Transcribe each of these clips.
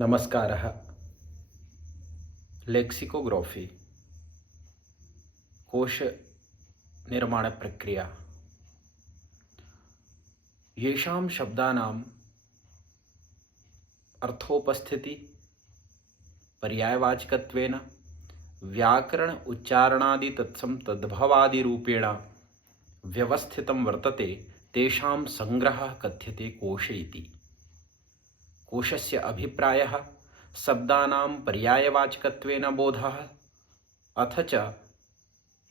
नमस्कारः। लेक्सिकोग्राफी कोश निर्माण प्रक्रिया येषां शब्दानाम् अर्थोपस्थिति पर्यायवाचकत्वेन व्याकरण उच्चारणादि तत्सम तद्भवादि रूपेण व्यवस्थितं वर्तते तेषां संग्रहः कथ्यते कोश इति। कोशस्य अभिप्रायः शब्दानां पर्यायवाचकत्वेन बोधः अथ च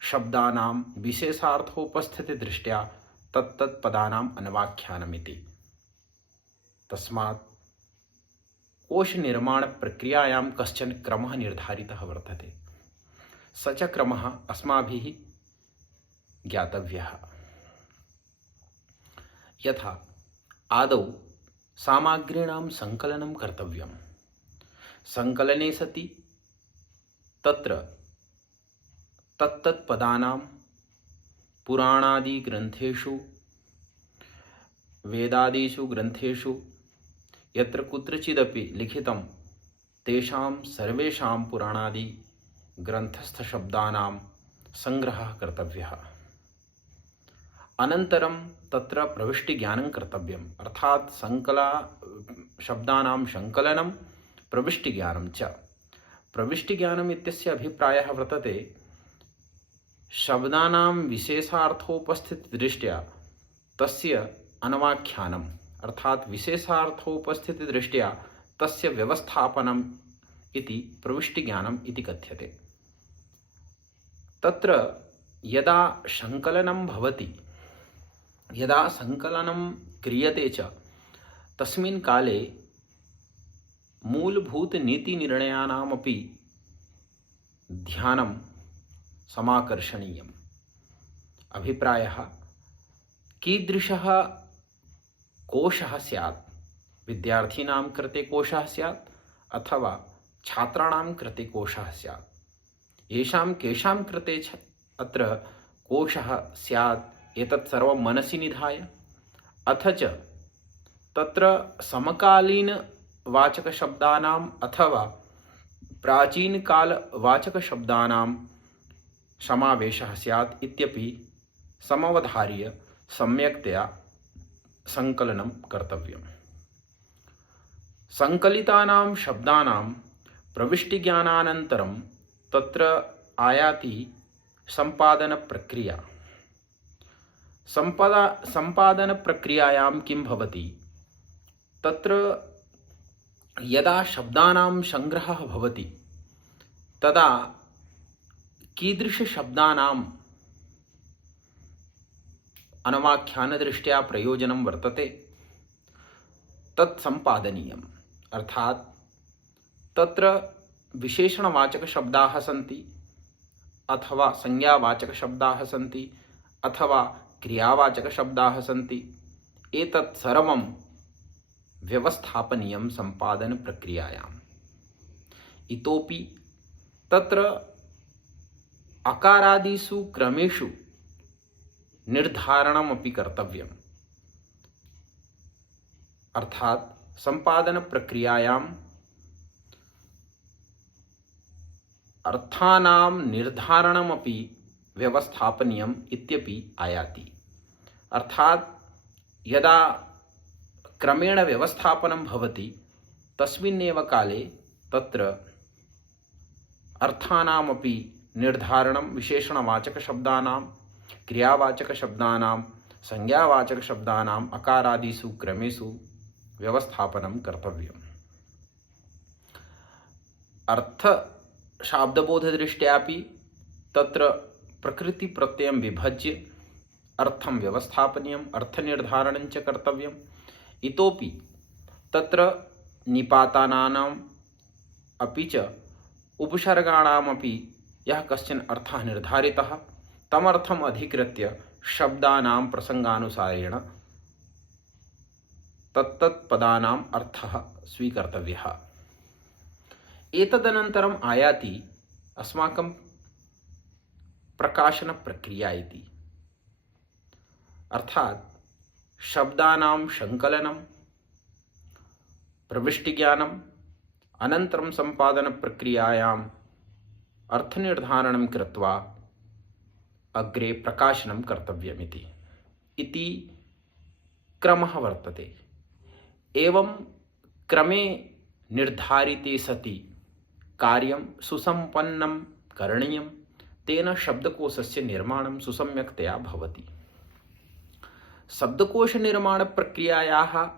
शब्दानां विशेषार्थोपस्थितिदृष्ट्या तत्तत्पदानाम् अन्वाख्यानमिति। तस्मात् कोशनिर्माणप्रक्रियायां कश्चन क्रमः निर्धारितः वर्तते। स च क्रमः अस्माभिः ज्ञातव्यः। यथा आदौ सामग्रीणां संकलनं कर्तव्यं। संकलने सति तत्र तत्तत्पदानां पुराणादिग्रन्थेषु वेदादिषु ग्रन्थेषु यत्र कुत्रचिदपि लिखितं तेषां सर्वेषां पुराणादि ग्रन्थस्थशब्दानां संग्रहः कर्तव्यः। अनन्तरं तत्र प्रविष्टिज्ञानं कर्तव्यम्, अर्थात् शब्दानां संकलनं प्रविष्टिज्ञानं च। प्रविष्टिज्ञानम् इत्यस्य अभिप्रायः वर्तते शब्दानां विशेषार्थोपस्थितिदृष्ट्या तस्य अन्वाख्यानम्, अर्थात् विशेषार्थोपस्थितिदृष्ट्या तस्य व्यवस्थापनम् इति प्रविष्टिज्ञानम् इति कथ्यते। तत्र यदा संकलनं भवति, यदा संकलनं क्रियते च तस्मिन् काले मूलभूतनीतिनिर्णयानामपि ध्यानं समाकर्षणीयम्। अभिप्रायः कीदृशः कोशः स्यात्, विद्यार्थिनां कृते कोशः स्यात् अथवा छात्राणां कृते कोशः स्यात्, येषां केषां कृते अत्र कोशः स्यात् एतत् सर्वं मनसि निधाय, अथ च तत्र समकालीनवाचकशब्दानाम् अथवा प्राचीनकालवाचकशब्दानां समावेशः स्यात् इत्यपि समवधार्य सम्यक्तया संकलनं कर्तव्यम्। संकलितानां शब्दानां प्रविष्टिज्ञानानन्तरं तत्र आयाति सम्पादनप्रक्रिया। सम्पादनप्रक्रियायां किं भवति, तत्र यदा शब्दानां संग्रहः भवति तदा कीदृशशब्दानाम् अन्वाख्यानदृष्ट्या प्रयोजनं वर्तते तत् सम्पादनीयम्। अर्थात् तत्र विशेषणवाचकशब्दाः सन्ति अथवा संज्ञावाचकशब्दाः सन्ति अथवा क्रियावाचकशब्दाः सन्ति, एतत् सर्वं व्यवस्थापनीयं सम्पादनप्रक्रियायाम्। इतोपि तत्र अकारादिषु क्रमेषु निर्धारणमपि कर्तव्यम्। अर्थात् सम्पादनप्रक्रियायाम् अर्थानां निर्धारणमपि व्यवस्थापनीयम् इत्यपि आयाति। अर्थात् यदा क्रमेण व्यवस्थापनं भवति तस्मिन्नेव काले तत्र अर्थानामपि निर्धारणं विशेषणवाचकशब्दानां, क्रियावाचकशब्दानां, संज्ञावाचकशब्दानाम् अकारादिषु क्रमेषु व्यवस्थापनं कर्तव्यम्। अर्थशाब्दबोधदृष्ट्यापि तत्र प्रकृतिप्रत्ययं विभज्य अर्थं व्यवस्थापनीयम्, अर्थनिर्धारणं च कर्तव्यम्। इतोपि तत्र निपातानाम् अपि च उपसर्गाणामपि यः कश्चन अर्थः निर्धारितः तमर्थम् अधिकृत्य शब्दानां प्रसंगानुसारेण तत्तत्पदानाम् अर्थः स्वीकर्तव्यः। एतदनन्तरम् आयाति अस्माकं प्रकाशनप्रक्रिया इति। अर्थात् शब्दानां संकलनं, प्रविष्टिज्ञानं, अनन्तरं सम्पादनप्रक्रियायाम् अर्थनिर्धारणं कृत्वा अग्रे प्रकाशनं कर्तव्यमिति इति क्रमः वर्तते। एवं क्रमे निर्धारिते सति कार्यं सुसम्पन्नं करणीयं, तेन शब्दकोशस्य निर्माणं सुसम्यक्तया भवति। शब्दकोशनिर्माणप्रक्रियायाः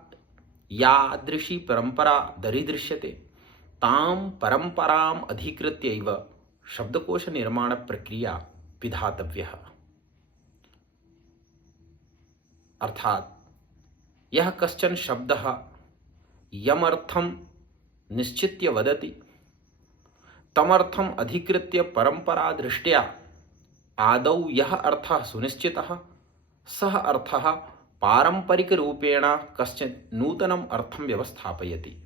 यादृशी परम्परा दरीदृश्यते तां परम्पराम् अधिकृत्यैव शब्दकोशनिर्माणप्रक्रिया विधातव्यः। अर्थात् यः कश्चन शब्दः यमर्थं निश्चित्य वदति तमर्थम् अधिकृत्य परम्परादृष्ट्या आदौ यः अर्थः सुनिश्चितः सः अर्थः पारम्परिकरूपेण कश्चित् नूतनम् अर्थं व्यवस्थापयति।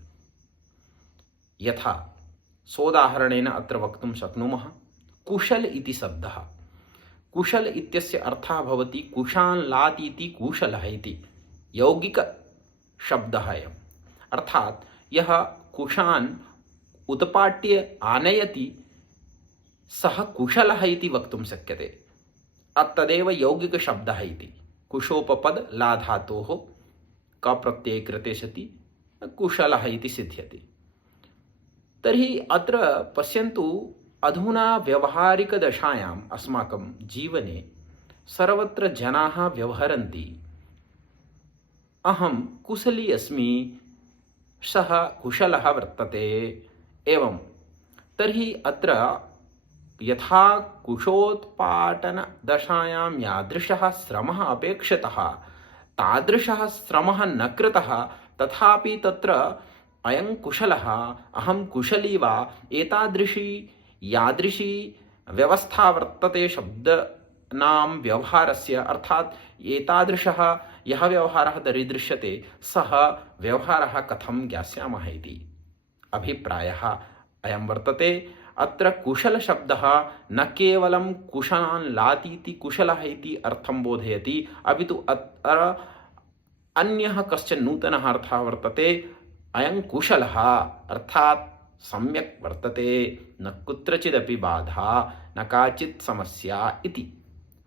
यथा सोदाहरणेन अत्र वक्तुं शक्नुमः, कुशल इति शब्दः। कुशल इत्यस्य अर्थः भवति कुशान् लात् इति कुशलः इति यौगिकशब्दः अयम्। अर्थात् यः कुशान् उत्पाट्य आनयति सः कुशलः इति वक्तुं शक्यते। तदेव यौगिकशब्दः इति। कुशोपपद ला धातोः कप्रत्यये कृते सति कुशलः इति सिद्ध्यति। तर्हि अत्र पश्यन्तु, अधुना व्यवहारिकदशायाम् अस्माकं जीवने सर्वत्र जनाः व्यवहरन्ति अहं कुशली अस्मि, सः कुशलः वर्तते। एवं तर्हि अत्र यथा कुशोत्पाटनदशायां यादृशः श्रमः अपेक्षितः तादृशः श्रमः न कृतः, तथापि तत्र अयं कुशलः, अहं कुशली वा, एतादृशी यादृशी व्यवस्था वर्तते शब्दानां व्यवहारस्य। अर्थात् एतादृशः यः व्यवहारः दरीदृश्यते सः व्यवहारः कथं ज्ञास्यामः इति अभिप्रायः अयं वर्तते। अत्र कुशलशब्दः न केवलं कुशान् लाति इति कुशलः इति अर्थं बोधयति, अपि तु अत्र अन्यः कश्चन नूतनः अर्थः वर्तते। अयं कुशलः अर्थात् सम्यक् वर्तते, न कुत्रचिदपि बाधा, न काचित् समस्या इति।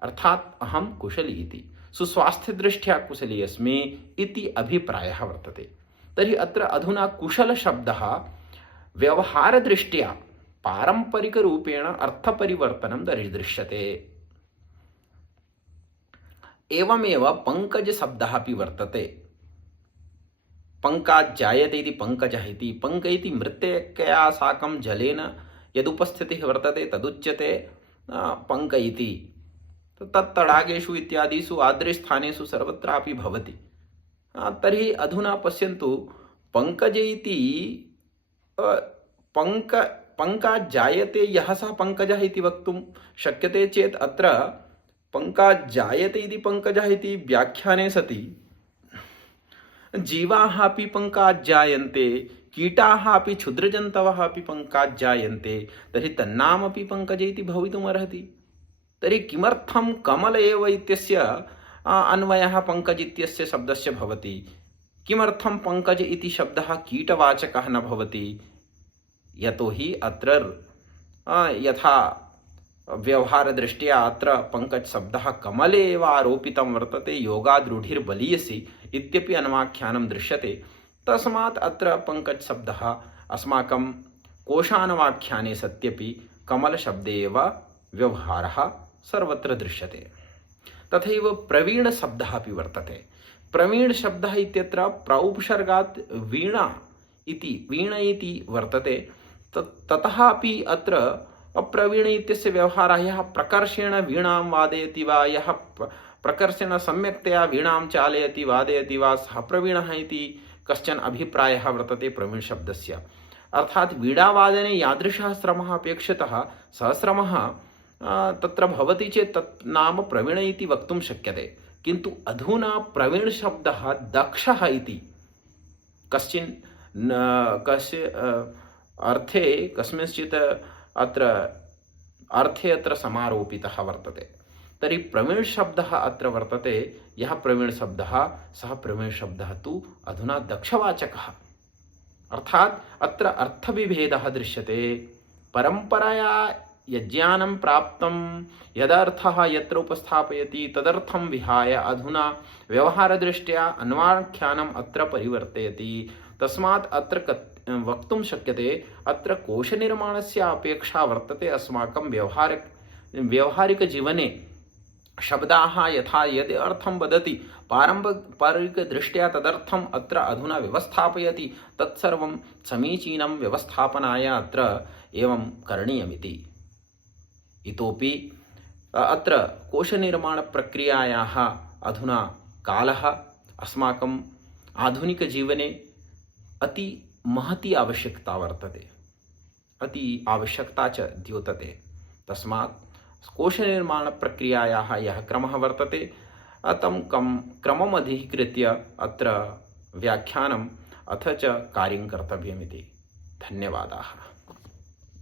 अर्थात् अहं कुशली इति, सुस्वास्थ्यदृष्ट्या कुशली अस्मि इति अभिप्रायः वर्तते। तर्हि अत्र अधुना कुशलशब्दः व्यवहारदृष्ट्या पारम्परिकरूपेण अर्थपरिवर्तनं दरीदृश्यते। एवमेव पङ्कजशब्दः अपि वर्तते। पङ्कात् जायते इति पङ्कजः इति। पङ्क इति मृत्तिकया साकं जलेन यदुपस्थितिः वर्तते तदुच्यते पङ्क इति। तत् तडागेषु इत्यादिषु आर्द्रस्थानेषु सर्वत्रापि भवति। तर्हि अधुना पश्यन्तु, पङ्कज इति पङ्कात् जायते यः सः पङ्कजः इति वक्तुं शक्यते चेत् अत्र पङ्कात् जायते इति पङ्कजः इति व्याख्याने सति जीवाः अपि पङ्कात् जायन्ते, कीटाः अपि क्षुद्रजन्तवः अपि पङ्कात् जायन्ते, तर्हि तन्नामपि पङ्कज इति भवितुमर्हति। तर्हि किमर्थं कमल एव इत्यस्य अन्वयः पङ्कज इत्यस्य शब्दस्य भवति? किमर्थं पङ्कज इति शब्दः कीटवाचकः न भवति? यतोहि अत्र यथा व्यवहारदृष्ट्या अत्र पङ्कज शब्दः कमले एव आरोपितं वर्तते, योगाद् रूढिर्बलीयसी इत्यपि अन्वाख्यानं दृश्यते। तस्मात् अत्र पङ्कज शब्दः अस्माकं कोशान्वाख्याने सत्यपि कमलशब्दे एव व्यवहारः सर्वत्र दृश्यते। तथैव प्रवीणशब्दः अपि वर्तते। प्रवीणशब्दः इत्यत्र प्रौपसर्गात् वीणा इति वर्तते। ततः अपि अत्र अप्रवीण इत्यस्य व्यवहारः यः प्रकर्षेण वीणां वादयति वा, यः प्रकर्षेण सम्यक्तया वीणां चालयति वादयति वा, सः प्रवीणः इति कश्चन अभिप्रायः वर्तते प्रवीणशब्दस्य। अर्थात् वीणावादने यादृशः श्रमः अपेक्षितः सः श्रमः तत्र भवति चेत् तत् नाम प्रवीण इति वक्तुं शक्यते। किन्तु अधुना प्रवीणशब्दः दक्षः इति कस्मिंश्चित् अत्र अर्थे अत्र समारोपितः वर्तते। तर्हि प्रवीणशब्दः अत्र वर्तते। यः प्रवीणशब्दः सः प्रवीणशब्दः तु अधुना दक्षवाचकः। अर्थात अत्र अर्थविभेदः दृश्यते। परंपरया यज्ञानं प्राप्तं यदर्थः यत्र उपस्थापयति तदर्थं विहाय अधुना व्यवहारदृष्ट्या अन्वाख्यानम् अत्र परिवर्तयति। तस्मात् अत्र वक्तुं शक्यते अत्र कोशनिर्माणस्य अपेक्षा वर्तते अस्माकं व्यवहारिकजीवने शब्दाः यथा यद् अर्थं वदति पारम्परिकदृष्ट्या तदर्थम् अत्र अधुना व्यवस्थापयति तत्सर्वं समीचीनं व्यवस्थापनाय अत्र एवं करणीयमिति। इतोपि अत्र कोशनिर्माणप्रक्रियायाः अधुना कालः अस्माकम् आधुनिकजीवने अति महती आवश्यकता वर्तते, अति आवश्यकता च द्योतते। तस्मात् कोशनिर्माणप्रक्रियायाः यः क्रमः वर्तते तं क्रमम् अधिकृत्य अत्र व्याख्यानम् अथ च कार्यं कर्तव्यमिति। धन्यवादाः।